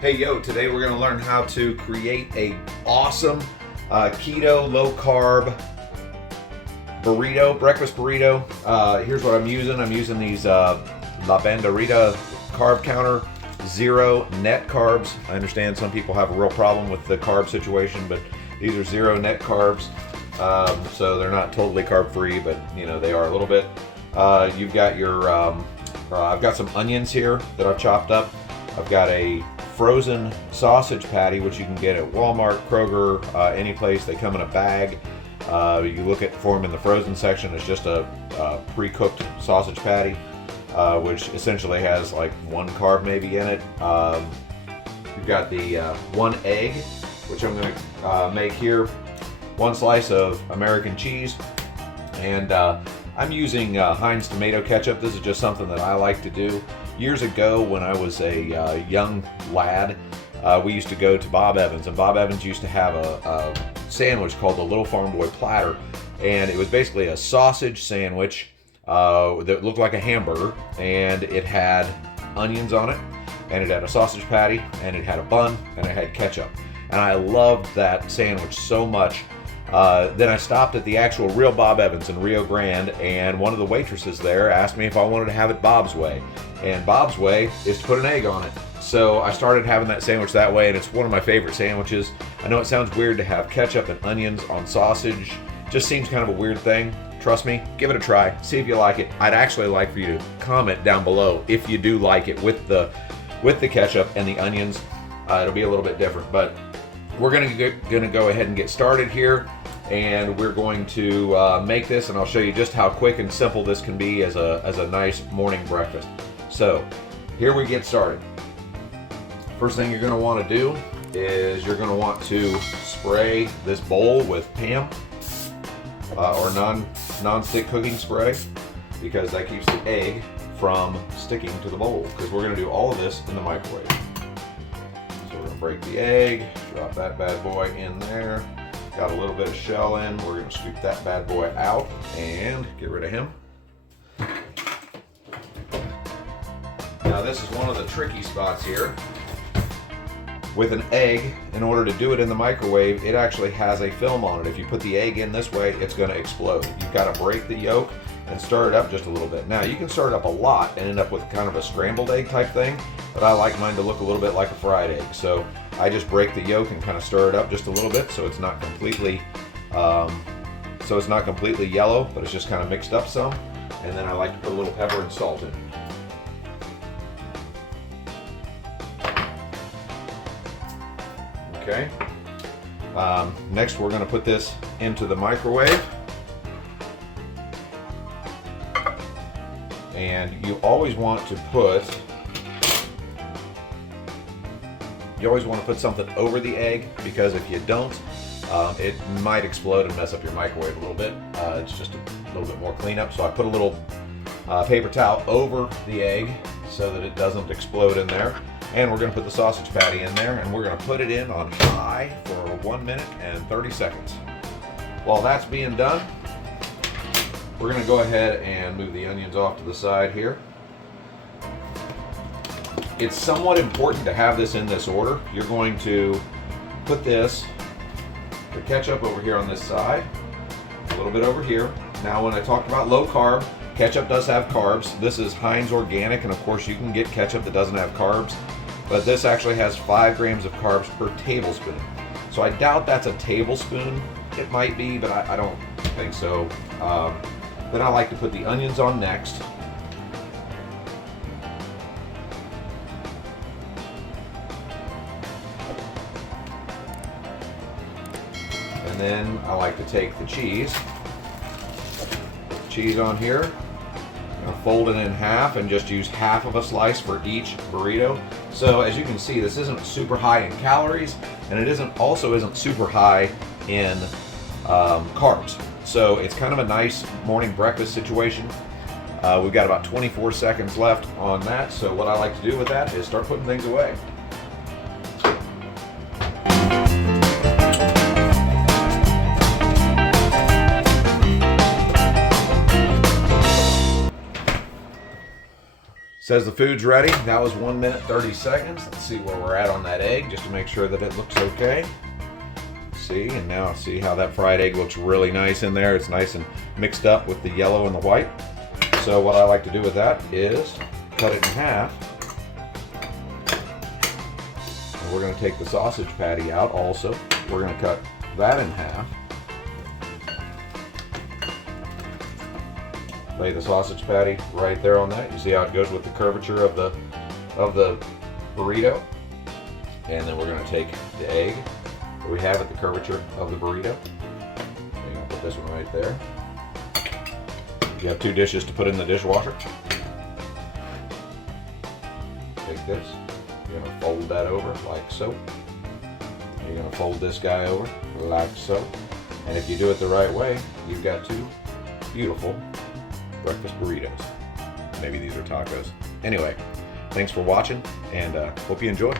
Hey yo, today we're going to learn how to create a awesome keto, low carb burrito, breakfast burrito. Here's what I'm using. I'm using these La Banderita carb counter, zero net carbs. I understand some people have a real problem with the carb situation, but these are zero net carbs. So they're not totally carb free, but you know, they are a little bit. You've got your, I've got some onions here that I've chopped up. I've got a frozen sausage patty, which you can get at Walmart, Kroger, any place. They come in a bag. You look for them in the frozen section. It's just a pre-cooked sausage patty, which essentially has like one carb maybe in it. You've got the one egg, which I'm going to make here. One slice of American cheese, and I'm using Heinz tomato ketchup. This is just something that I like to do. Years ago, when I was a young lad, we used to go to Bob Evans, and Bob Evans used to have a sandwich called the Little Farm Boy Platter, and it was basically a sausage sandwich that looked like a hamburger, and it had onions on it, and it had a sausage patty, and it had a bun, and it had ketchup. And I loved that sandwich so much. Then I stopped at the actual real Bob Evans in Rio Grande, and one of the waitresses there asked me if I wanted to have it Bob's way. And Bob's way is to put an egg on it. So I started having that sandwich that way, and it's one of my favorite sandwiches. I know it sounds weird to have ketchup and onions on sausage. Just seems kind of a weird thing. Trust me, give it a try. See if you like it. I'd actually like for you to comment down below if you do like it with the ketchup and the onions. It'll be a little bit different, but we're gonna go ahead and get started here, and we're going to make this, and I'll show you just how quick and simple this can be as a nice morning breakfast. So here we get started. First thing you're going to want to do is you're going to want to spray this bowl with PAM or non-stick cooking spray, because that keeps the egg from sticking to the bowl, because we're going to do all of this in the microwave. So we're going to break the egg, drop that bad boy in there. Got a little bit of shell in. We're going to scoop that bad boy out and get rid of him. Now this is one of the tricky spots here. With an egg, in order to do it in the microwave, it actually has a film on it. If you put the egg in this way, it's going to explode. You've got to break the yolk and stir it up just a little bit. Now you can stir it up a lot and end up with kind of a scrambled egg type thing, but I like mine to look a little bit like a fried egg. So I just break the yolk and kind of stir it up just a little bit, so it's not completely yellow, but it's just kind of mixed up some. And then I like to put a little pepper and salt in. Okay. Next, we're going to put this into the microwave. And you always want to put something over the egg, because if you don't, it might explode and mess up your microwave a little bit. It's just a little bit more cleanup. So I put a little paper towel over the egg so that it doesn't explode in there. And we're going to put the sausage patty in there, and we're going to put it in on high for 1 minute and 30 seconds. While that's being done, we're going to go ahead and move the onions off to the side here. It's somewhat important to have this in this order. You're going to put the ketchup over here on this side, a little bit over here. Now, when I talked about low carb, ketchup does have carbs. This is Heinz Organic, and of course you can get ketchup that doesn't have carbs, but this actually has 5 grams of carbs per tablespoon. So I doubt that's a tablespoon. It might be, but I don't think so. Then I like to put the onions on next. And then I like to take the cheese on here. I'm going to fold it in half and just use half of a slice for each burrito. So as you can see, this isn't super high in calories, and it also isn't super high in carbs. So it's kind of a nice morning breakfast situation. We've got about 24 seconds left on that. So what I like to do with that is start putting things away. Says the food's ready. That was 1 minute 30 seconds. Let's see where we're at on that egg, just to make sure that it looks okay. See, and now see how that fried egg looks really nice in there. It's nice and mixed up with the yellow and the white. So what I like to do with that is cut it in half. And we're going to take the sausage patty out also. We're going to cut that in half. Lay the sausage patty right there on that. You see how it goes with the curvature of the burrito. And then we're going to take the egg that we have at the curvature of the burrito. We're going to put this one right there. You have 2 dishes to put in the dishwasher. Take this. You're going to fold that over like so. You're going to fold this guy over like so. And if you do it the right way, you've got 2 beautiful breakfast burritos. Maybe these are tacos. Anyway, thanks for watching, and hope you enjoy.